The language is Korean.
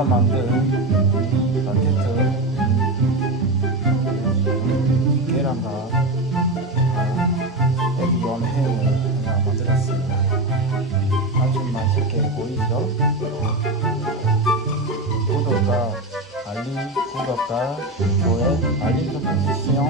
제가 만든 바게트 계란과 에그원 햄을 하나 만들었습니다. 아주 맛있게 보이죠? 구독과 좋아요 알림 설정 해주세요.